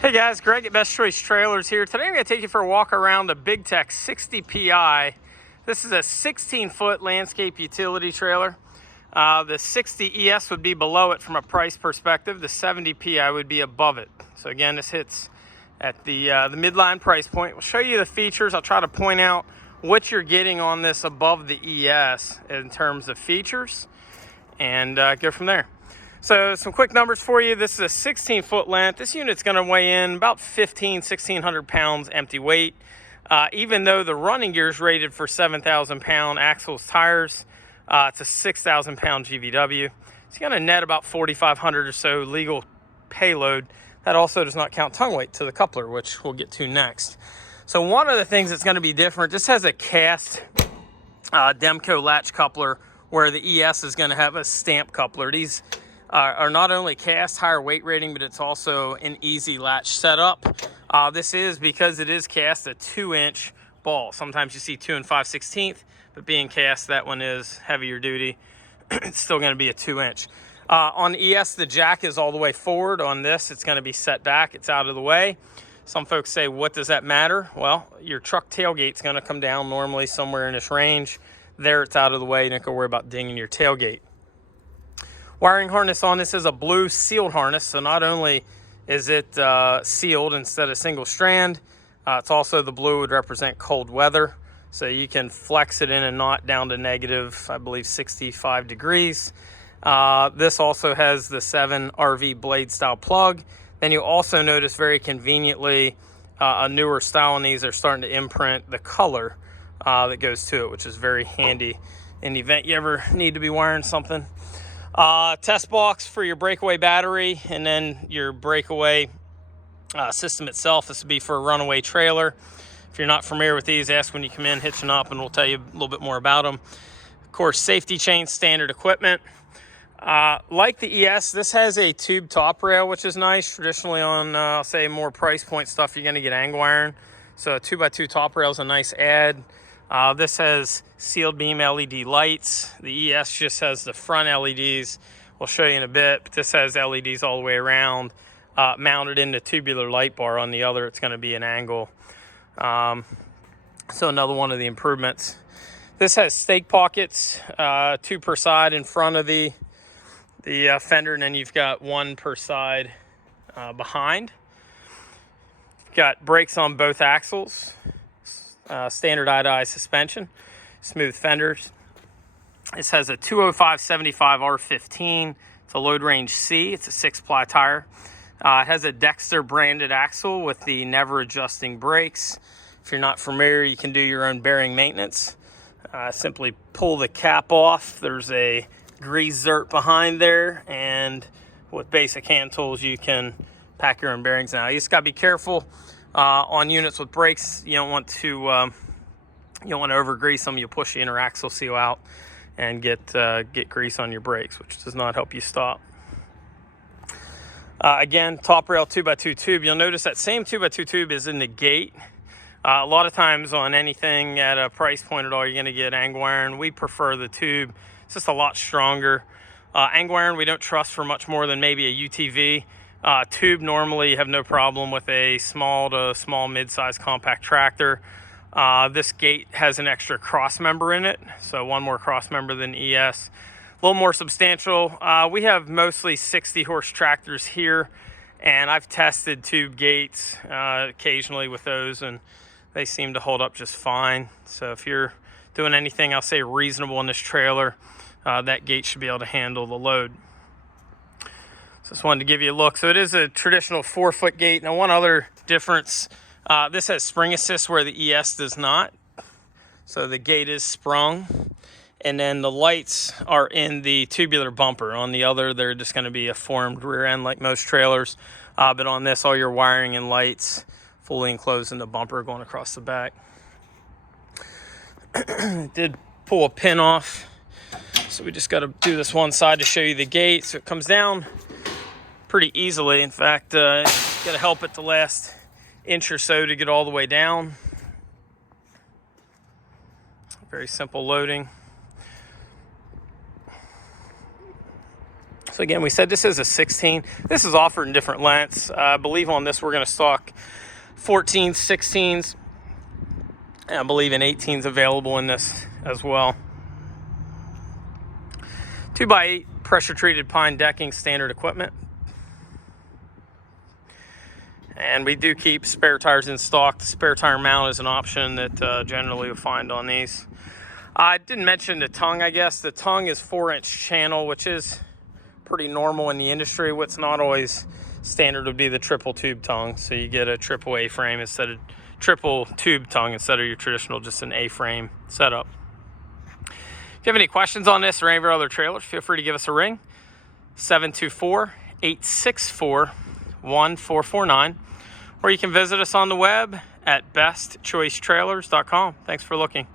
Hey guys, Greg at Best Choice Trailers here. Today I'm going to take you for a walk around the Big Tech 60 PI. This is a 16-foot landscape utility trailer. The 60 ES would be below it from a price perspective. The 70 PI would be above it. So again, this hits at the midline price point. We'll show you the features. I'll try to point out what you're getting on this above the ES in terms of features and go from there. So some quick numbers for you. This is a 16-foot length. This unit's going to weigh in about 1,600 pounds empty weight. Even though the running gear is rated for 7,000 pound axles tires, it's a 6,000 pound GVW. It's going to net about 4,500 or so legal payload. That also does not count tongue weight to the coupler, which we'll get to next. So one of the things that's going to be different, this has a cast Demco latch coupler where the ES is going to have a stamp coupler. These are not only cast, higher weight rating, but it's also an easy latch setup. This is, because it is cast, a 2-inch ball. Sometimes you see 2 5/16, but being cast, that one is heavier duty. It's still going to be a 2-inch. On the ES, the jack is all the way forward. On this, it's going to be set back. It's out of the way. Some folks say, what does that matter? Well, your truck tailgate's going to come down normally somewhere in this range. There, it's out of the way. You don't have to worry about dinging your tailgate. Wiring harness on this is a blue sealed harness, so not only is it sealed instead of single strand, it's also the blue would represent cold weather, so you can flex it in and not down to negative, I believe, 65 degrees. This also has the 7 RV blade style plug. Then you also notice very conveniently a newer style on these are starting to imprint the color that goes to it, which is very handy in the event you ever need to be wiring something. Test box for your breakaway battery, and then your breakaway system itself. This would be for a runaway trailer. If you're not familiar with these, ask when you come in hitching up and we'll tell you a little bit more about them. Of course, safety chain, standard equipment. Like the ES, this has a tube top rail, which is nice. Traditionally on, I'll say, more price point stuff, you're going to get angle iron. So a 2x2 top rail is a nice add. This has sealed beam LED lights. The ES just has the front LEDs. We'll show you in a bit, but this has LEDs all the way around, mounted in the tubular light bar. On the other, it's going to be an angle. So another one of the improvements. This has stake pockets, 2 per side in front of the fender, and then you've got 1 per side behind. You've got brakes on both axles. Standard eye-to-eye suspension, smooth fenders. This has a 205/75 R15. It's a load range C. It's a 6-ply tire. It has a Dexter branded axle with the never adjusting brakes. If you're not familiar, you can do your own bearing maintenance. Simply pull the cap off. There's a grease zert behind there, and with basic hand tools, you can pack your own bearings now. You just gotta be careful. On units with brakes, you don't want to over grease them. You'll push the inner axle seal out and get grease on your brakes, which does not help you stop. Again, top rail 2x2 tube. You'll notice that same 2x2 tube is in the gate. A lot of times on anything at a price point at all, you're going to get angle iron. We prefer the tube. It's just a lot stronger. Angle iron we don't trust for much more than maybe a UTV. Tube, normally you have no problem with a small to small mid-sized compact tractor. This gate has an extra cross member in it, so 1 more cross member than ES. A little more substantial. We have mostly 60 horse tractors here, and I've tested tube gates occasionally with those, and they seem to hold up just fine. So if you're doing anything, I'll say reasonable in this trailer, that gate should be able to handle the load. Just wanted to give you a look. So it is a traditional 4-foot gate. Now, one other difference, this has spring assist where the ES does not. So the gate is sprung, and then the lights are in the tubular bumper. On the other, they're just going to be a formed rear end like most trailers. But on this, all your wiring and lights fully enclosed in the bumper going across the back. Did pull a pin off, so we just got to do this one side to show you the gate. So it comes down pretty easily. In fact, got to help it the last inch or so to get all the way down. Very simple loading. So again, we said this is a 16. This is offered in different lengths. I believe on this we're going to stock 14s, 16s, and I believe an 18's available in this as well. 2x8 pressure treated pine decking, standard equipment. And we do keep spare tires in stock. The spare tire mount is an option that generally you'll find on these. I didn't mention the tongue, I guess. The tongue is 4-inch channel, which is pretty normal in the industry. What's not always standard would be the triple tube tongue. So you get a triple A-frame instead of triple tube tongue instead of your traditional just an A-frame setup. If you have any questions on this or any of our other trailers, feel free to give us a ring. 724-864-1449. Or you can visit us on the web at bestchoicetrailers.com. Thanks for looking.